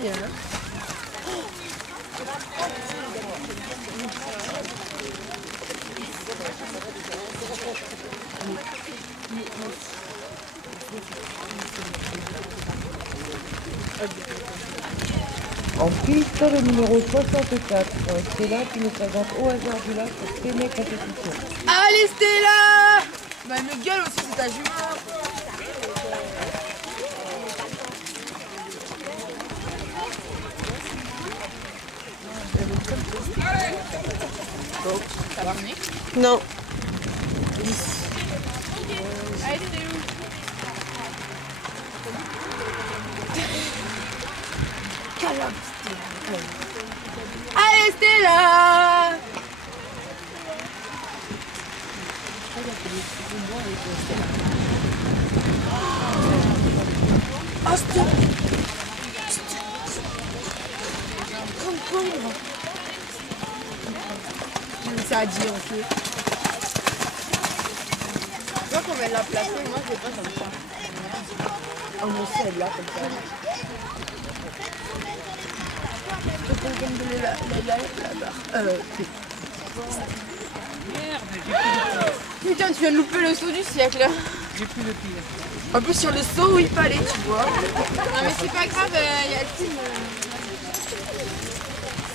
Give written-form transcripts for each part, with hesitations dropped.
Bien. En piste, le numéro 64, Stella qui nous présente au hasard du lac pour Téné compétition. Allez Stella! Bah elle me gueule aussi, c'est ta jument. Bon, ça va venir? Non. Allez Stella! Calope Stella! Allez Stella! Oh Stella! Concombre! Ça a dit ok. Tu vois qu'on va la placer, moi je vais pas comme ça. Oh mon ciel là comme ça. Je peux qu'on gagne la barre. Putain, tu viens de louper le saut du siècle là. J'ai plus le pied. En plus sur le saut où il fallait, tu vois. Non mais c'est pas grave, il y a le team.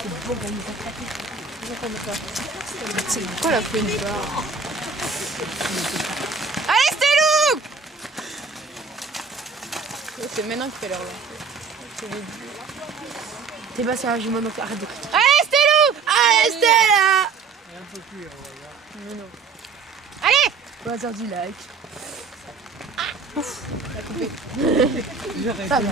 C'est bon, on nous a frappé. C'est quoi la fouine barre? Allez Stelou! C'est maintenant qu'il fait l'heure là. T'es pas sérieux, donc arrête de crier. Allez Stelou! Allez Stella! Un peu plus, on va voir. Non. Allez! Au hasard du lac. Ah! Ouf! Ça a coupé. Ça va.